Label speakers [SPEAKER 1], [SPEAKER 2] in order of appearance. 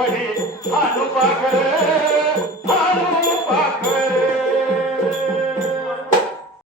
[SPEAKER 1] படி அனுப்பாக